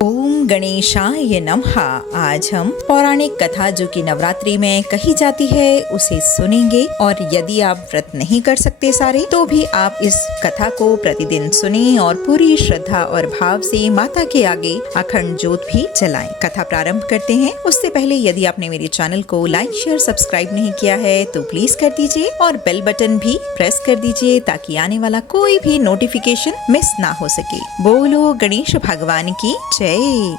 ओम गणेशाय नमः। आज हम पौराणिक कथा जो कि नवरात्रि में कही जाती है उसे सुनेंगे। और यदि आप व्रत नहीं कर सकते सारे तो भी आप इस कथा को प्रतिदिन सुनें और पूरी श्रद्धा और भाव से माता के आगे अखंड ज्योत भी जलाएं। कथा प्रारंभ करते हैं। उससे पहले यदि आपने मेरे चैनल को लाइक शेयर सब्सक्राइब नहीं किया है तो प्लीज कर दीजिए और बेल बटन भी प्रेस कर दीजिए ताकि आने वाला कोई भी नोटिफिकेशन मिस ना हो सके। बोलो गणेश भगवान की जय।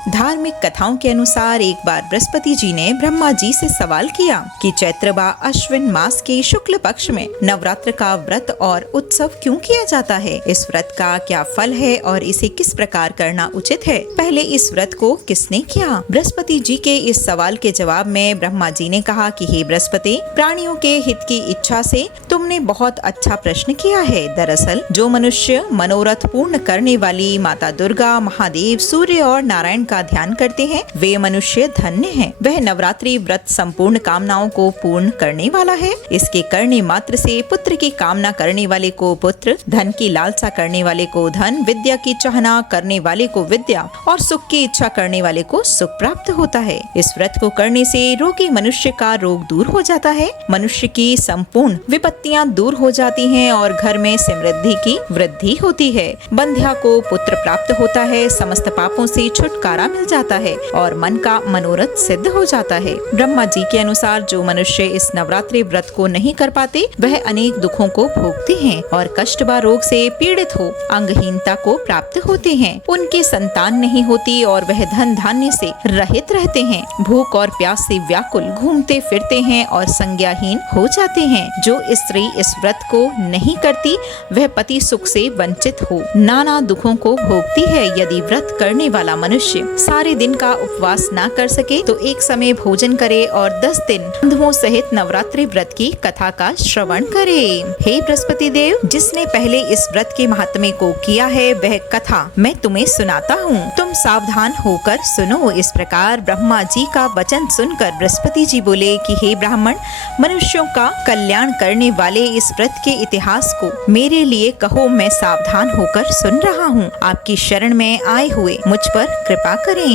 धार्मिक कथाओं के अनुसार एक बार बृहस्पति जी ने ब्रह्मा जी से सवाल किया कि चैत्र व अश्विन मास के शुक्ल पक्ष में नवरात्र का व्रत और उत्सव क्यों किया जाता है, इस व्रत का क्या फल है और इसे किस प्रकार करना उचित है, पहले इस व्रत को किसने किया। बृहस्पति जी के इस सवाल के जवाब में ब्रह्मा जी ने कहा कि हे बृहस्पति, प्राणियों के हित की इच्छा से तुमने बहुत अच्छा प्रश्न किया है। दरअसल जो मनुष्य मनोरथ पूर्ण करने वाली माता दुर्गा, महादेव, सूर्य और नारायण का ध्यान करते हैं वे मनुष्य धन्य हैं। वह नवरात्रि व्रत संपूर्ण कामनाओं को पूर्ण करने वाला है। इसके करने मात्र से पुत्र की कामना करने वाले को पुत्र, धन की लालसा करने वाले को धन, विद्या की चाहना करने वाले को विद्या और सुख की इच्छा करने वाले को सुख प्राप्त होता है। इस व्रत को करने से रोगी मनुष्य का रोग दूर हो जाता है, मनुष्य की संपूर्ण विपत्तियां दूर हो जाती हैं और घर में समृद्धि की वृद्धि होती है। बंध्या को पुत्र प्राप्त होता है, समस्त पापों से छुटकारा मिल जाता है और मन का मनोरथ सिद्ध हो जाता है। ब्रह्मा जी के अनुसार जो मनुष्य इस नवरात्रि व्रत को नहीं कर पाते वह अनेक दुखों को भोगते हैं और कष्ट व रोग से पीड़ित हो अंगहीनता को प्राप्त होते हैं। उनकी संतान नहीं होती और वह धन धान्य से रहित रहते हैं। भूख और प्यास से व्याकुल घूमते फिरते हैं और संज्ञाहीन हो जाते हैं। जो स्त्री इस व्रत को नहीं करती वह पति सुख से वंचित हो नाना दुखों को भोगती है। यदि व्रत करने वाला मनुष्य सारे दिन का उपवास ना कर सके तो एक समय भोजन करे और 10 दिन बंधुओं सहित नवरात्रि व्रत की कथा का श्रवण करे। हे बृहस्पति देव, जिसने पहले इस व्रत के महात्म्य को किया है वह कथा मैं तुम्हें सुनाता हूँ, तुम सावधान होकर सुनो। इस प्रकार ब्रह्मा जी का वचन सुनकर बृहस्पति जी बोले कि हे ब्राह्मण, मनुष्यों का कल्याण करने वाले इस व्रत के इतिहास को मेरे लिए कहो, मैं सावधान होकर सुन रहा हूँ। आपकी शरण में आए हुए मुझ पर कृपा करें।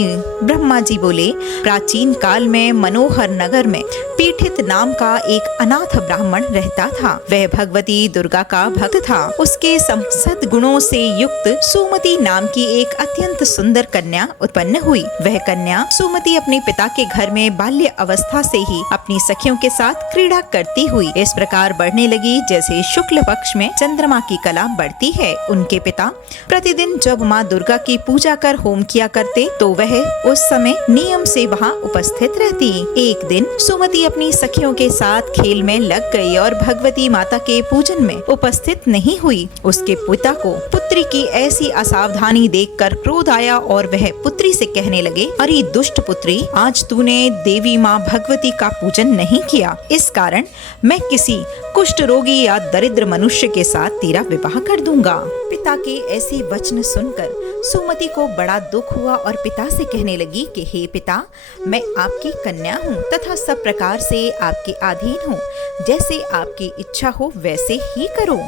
ब्रह्मा जी बोले, प्राचीन काल में मनोहर नगर में पीठित नाम का एक अनाथ ब्राह्मण रहता था। वह भगवती दुर्गा का भक्त था। उसके सद्गुणों से युक्त सुमति नाम की एक अत्यंत सुंदर कन्या उत्पन्न हुई। वह कन्या सुमति अपने पिता के घर में बाल्य अवस्था से ही अपनी सखियों के साथ क्रीड़ा करती हुई इस प्रकार बढ़ने लगी जैसे शुक्ल पक्ष में चंद्रमा की कला बढ़ती है। उनके पिता प्रतिदिन जब माँ दुर्गा की पूजा कर होम किया करते तो वह उस समय नियम से वहाँ उपस्थित रहती। एक दिन सुमति अपनी सखियों के साथ खेल में लग गई और भगवती माता के पूजन में उपस्थित नहीं हुई। उसके पिता को पुत्री की ऐसी असावधानी देखकर क्रोध आया और वह पुत्री से कहने लगे, अरे दुष्ट पुत्री, आज तूने देवी माँ भगवती का पूजन नहीं किया, इस कारण मैं किसी कुष्ठ रोगी या दरिद्र मनुष्य के साथ तेरा विवाह कर दूंगा। पिता के ऐसे वचन सुनकर सुमति को बड़ा दुख हुआ और पिता से कहने लगी कि हे पिता, मैं आपकी कन्या हूँ तथा सब प्रकार से आपके अधीन हूँ। जैसे आपकी इच्छा हो वैसे ही करो।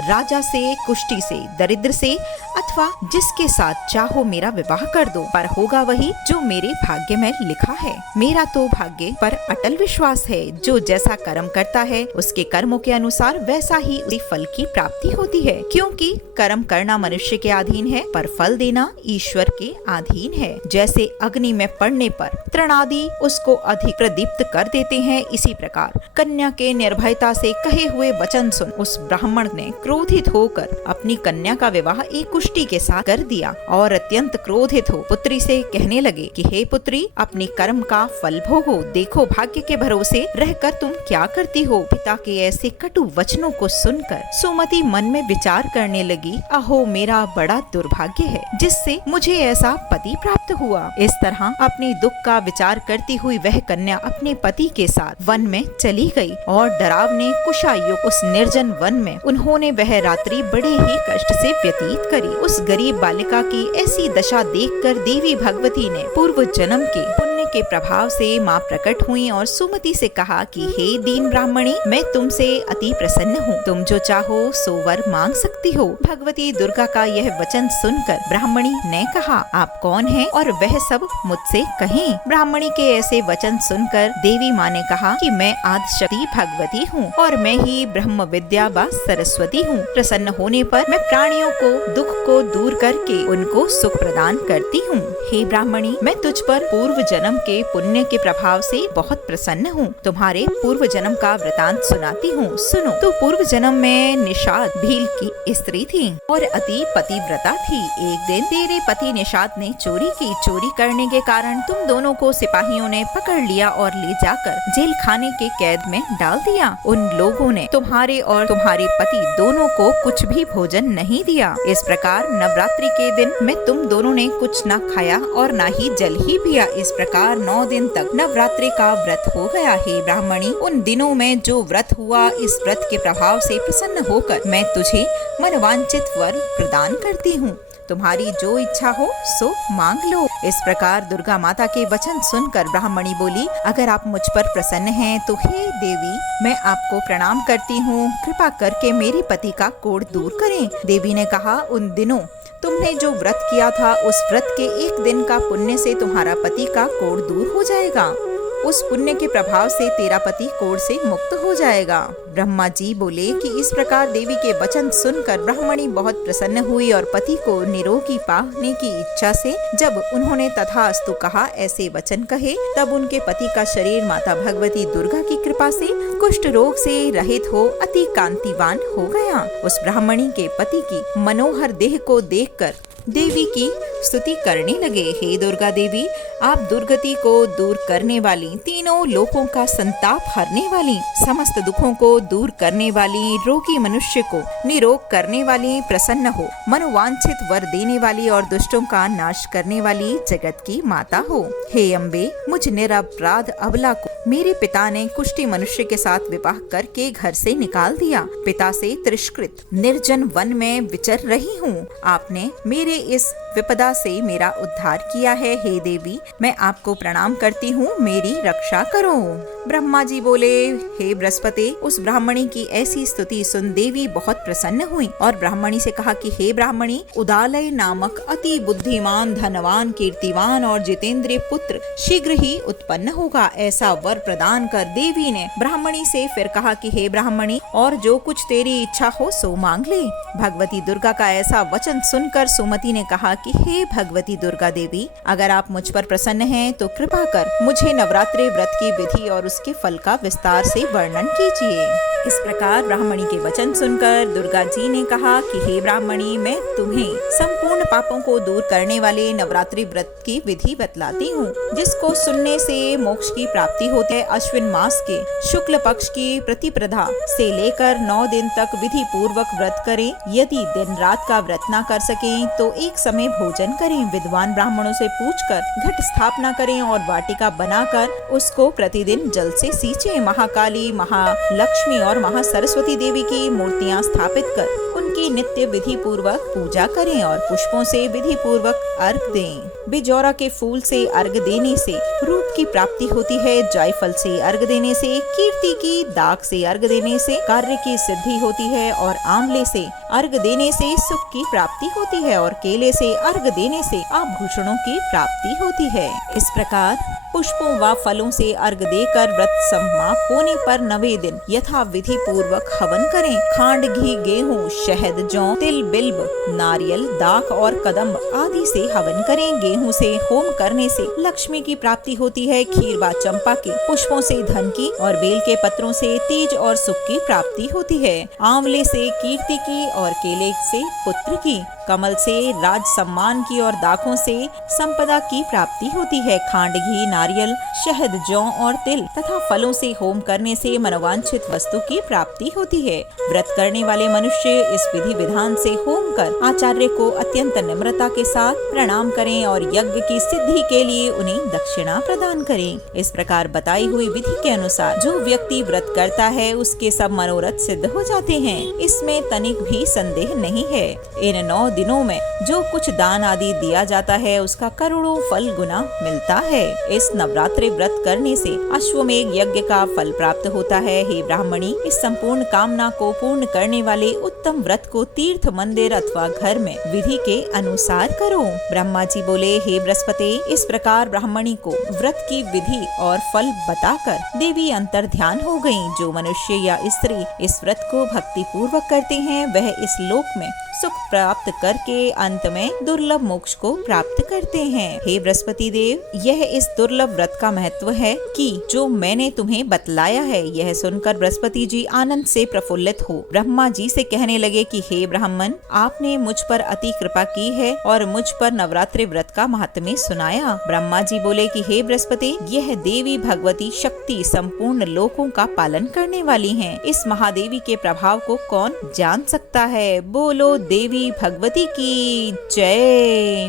राजा से, कुष्ठी से, दरिद्र से अथवा जिसके साथ चाहो मेरा विवाह कर दो, पर होगा वही जो मेरे भाग्य में लिखा है। मेरा तो भाग्य पर अटल विश्वास है। जो जैसा कर्म करता है उसके कर्मों के अनुसार वैसा ही उसे फल की प्राप्ति होती है। क्योंकि कर्म करना मनुष्य के अधीन है पर फल देना ईश्वर के अधीन है। जैसे अग्नि में पड़ने पर तृणादि उसको अधिक प्रदीप्त कर देते हैं, इसी प्रकार कन्या के निर्भयता से कहे हुए वचन सुन उस ब्राह्मण ने क्रोधित होकर अपनी कन्या का विवाह एक कुष्ठी के साथ कर दिया और अत्यंत क्रोधित हो पुत्री से कहने लगे कि हे पुत्री, अपने कर्म का फल भोगो। देखो भाग्य के भरोसे रहकर तुम क्या करती हो। पिता के ऐसे कटु वचनों को सुनकर सुमति मन में विचार करने लगी, अहो मेरा बड़ा दुर्भाग्य है जिससे मुझे ऐसा पति प्राप्त हुआ। इस तरह अपने दुख का विचार करती हुई वह कन्या अपने पति के साथ वन में चली गई और डरावने कुशायुक्त उस निर्जन वन में उन्होंने वह रात्रि बड़े ही कष्ट से व्यतीत करी। उस गरीब बालिका की ऐसी दशा देखकर देवी भगवती ने पूर्व जन्म के पुण्य के प्रभाव से माँ प्रकट हुई और सुमति से कहा कि हे दीन ब्राह्मणी, मैं तुमसे अति प्रसन्न हूँ, तुम जो चाहो सो वर मांग सकती हो। भगवती दुर्गा का यह वचन सुनकर ब्राह्मणी ने कहा, आप कौन हैं और वह सब मुझसे कहें। ब्राह्मणी के ऐसे वचन सुनकर देवी माँ ने कहा कि मैं आदिशक्ति भगवती हूँ और मैं ही ब्रह्म विद्या व सरस्वती हूँ। प्रसन्न होने पर मैं प्राणियों को दुख को दूर करके उनको सुख प्रदान करती हूँ। हे ब्राह्मणी, मैं तुझ पर पूर्व जन्म के पुण्य के प्रभाव से बहुत प्रसन्न हूँ। तुम्हारे पूर्व जन्म का वृतांत सुनाती हूँ, सुनो। तो पूर्व जन्म में निषाद भील की स्त्री थी और अति पतिव्रता थी। एक दिन तेरे पति निषाद ने चोरी की। चोरी करने के कारण तुम दोनों को सिपाहियों ने पकड़ लिया और ले जाकर जेल खाने के कैद में डाल दिया। उन लोगों ने तुम्हारे और तुम्हारे पति दोनों को कुछ भी भोजन नहीं दिया। इस प्रकार नवरात्रि के दिन में तुम दोनों ने कुछ न खाया और न ही जल ही पिया। इस प्रकार 9 दिन तक नवरात्रि का व्रत हो गया। हे ब्राह्मणी, उन दिनों में जो व्रत हुआ, इस व्रत के प्रभाव से प्रसन्न होकर मैं तुझे मनवांचित वर प्रदान करती हूँ। तुम्हारी जो इच्छा हो सो मांग लो। इस प्रकार दुर्गा माता के वचन सुनकर ब्राह्मणी बोली, अगर आप मुझ पर प्रसन्न हैं तो हे देवी, मैं आपको प्रणाम करती हूँ। कृपा करके मेरे पति का कोढ़ दूर करें। देवी ने कहा, उन दिनों तुमने जो व्रत किया था, उस व्रत के एक दिन का पुण्य से तुम्हारा पति का कोढ़ दूर हो जाएगा। उस पुण्य के प्रभाव से तेरा पति कोढ़ से मुक्त हो जाएगा। ब्रह्मा जी बोले कि इस प्रकार देवी के वचन सुनकर ब्राह्मणी बहुत प्रसन्न हुई और पति को निरोगी पाने की इच्छा से जब उन्होंने तथास्तु कहा, ऐसे वचन कहे, तब उनके पति का शरीर माता भगवती दुर्गा की कृपा से कुष्ठ रोग से रहित हो अति कांतिवान हो गया। उस ब्राह्मणी के पति की मनोहर देह को देखकर देवी की स्तुति करने लगे। हे दुर्गा देवी, आप दुर्गति को दूर करने वाली, तीनों लोकों का संताप हरने वाली, समस्त दुखों को दूर करने वाली, रोगी मनुष्य को निरोग करने वाली, प्रसन्न हो मनोवांछित वर देने वाली और दुष्टों का नाश करने वाली जगत की माता हो। हे अम्बे, मुझ निरपराध अबला को मेरे पिता ने कुष्ठी मनुष्य के साथ विवाह करके घर से निकाल दिया। पिता से तिरस्कृत निर्जन वन में विचर रही हूँ। आपने मेरे इस विपदा से मेरा उद्धार किया है। हे देवी, मैं आपको प्रणाम करती हूँ, मेरी रक्षा करो। ब्रह्मा जी बोले, हे बृहस्पति, उस ब्राह्मणी की ऐसी स्तुति सुन देवी बहुत प्रसन्न हुई और ब्राह्मणी से कहा कि हे ब्राह्मणी, उदालय नामक अति बुद्धिमान, धनवान, कीर्तिवान और जितेंद्रिय पुत्र शीघ्र ही उत्पन्न होगा। ऐसा वर प्रदान कर देवी ने ब्राह्मणी से फिर कहा कि हे ब्राह्मणी, और जो कुछ तेरी इच्छा हो सो मांग ले। भगवती दुर्गा का ऐसा वचन सुनकर सुमति ने कहा कि हे भगवती दुर्गा देवी, अगर आप मुझ पर प्रसन्न हैं तो कृपा कर मुझे नवरात्रि व्रत की विधि और उसके फल का विस्तार से वर्णन कीजिए। इस प्रकार ब्राह्मणी के वचन सुनकर दुर्गा जी ने कहा कि हे ब्राह्मणी, मैं तुम्हें संपूर्ण पापों को दूर करने वाले नवरात्रि व्रत की विधि बतलाती हूँ, जिसको सुनने से मोक्ष की प्राप्ति होती है। अश्विन मास के शुक्ल पक्ष की प्रतिपदा से लेकर 9 दिन तक विधि पूर्वक व्रत करें। यदि दिन रात का व्रत न कर सकें तो एक समय भोजन करें। विद्वान ब्राह्मणों से पूछकर घट स्थापना करें और वाटिका बनाकर उसको प्रतिदिन जल से सींचें। महाकाली, महालक्ष्मी और महासरस्वती देवी की मूर्तियां स्थापित कर उनकी नित्य विधि पूर्वक पूजा करें और पुष्पों से विधि पूर्वक अर्घ दें। बिजौरा के फूल से अर्घ देने से रूप की प्राप्ति होती है। जायफल से अर्घ देने से कीर्ति की, दाग से अर्घ देने से कार्य की सिद्धि होती है और आंवले से अर्घ देने से सुख की प्राप्ति होती है और केले से अर्घ देने से आभूषणों की प्राप्ति होती है। इस प्रकार पुष्पों व फलों से अर्घ देकर व्रत समाप्त होने पर 9वें दिन यथा विधि पूर्वक हवन करें। खांड, घी, गेहूं, शहद, जौ, तिल, बिल्व, नारियल, दाख और कदम्ब आदि से हवन करें। गेहूं से होम करने से लक्ष्मी की प्राप्ति होती है। खीर व चंपा के पुष्पों से धन की और बेल के पत्रों से तेज और सुख की प्राप्ति होती है। आंवले से कीर्ति की और केले से पुत्र की, कमल से राज सम्मान की और दाखों से संपदा की प्राप्ति होती है। खांड, घी, नारियल, शहद, जौ और तिल तथा फलों से होम करने से मनोवांछित वस्तु की प्राप्ति होती है। व्रत करने वाले मनुष्य इस विधि विधान से होम कर आचार्य को अत्यंत निम्रता के साथ प्रणाम करें और यज्ञ की सिद्धि के लिए उन्हें दक्षिणा प्रदान करें। इस प्रकार बताई हुई विधि के अनुसार जो व्यक्ति व्रत करता है उसके सब मनोरथ सिद्ध हो जाते हैं। इसमें तनिक भी संदेह नहीं है। इन 9 दिनों में जो कुछ दान आदि दिया जाता है उसका करोड़ों फल गुना मिलता है। इस नवरात्रि व्रत करने से अश्वमेध यज्ञ का फल प्राप्त होता है। हे ब्राह्मणी, इस संपूर्ण कामना को पूर्ण करने वाले उत्तम व्रत को तीर्थ, मंदिर अथवा घर में विधि के अनुसार करो। ब्रह्मा जी बोले, हे बृहस्पति, इस प्रकार ब्राह्मणी को व्रत की विधि और फल बताकर देवी अंतर ध्यान हो गयी। जो मनुष्य या स्त्री इस व्रत को भक्ति पूर्वक करते हैं वह इस लोक में सुख प्राप्त करके अंत में दुर्लभ मोक्ष को प्राप्त करते हैं। हे बृहस्पति देव, यह इस दुर्लभ व्रत का महत्व है कि जो मैंने तुम्हें बतलाया है। यह सुनकर बृहस्पति जी आनंद से प्रफुल्लित हो ब्रह्मा जी से कहने लगे कि हे ब्राह्मण, आपने मुझ पर अति कृपा की है और मुझ पर नवरात्रि व्रत का महात्म्य सुनाया। ब्रह्मा जी बोले कि हे बृहस्पति, यह देवी भगवती शक्ति संपूर्ण लोकों का पालन करने वाली हैं। इस महादेवी के प्रभाव को कौन जान सकता है। बोलो देवी भगवती की जय।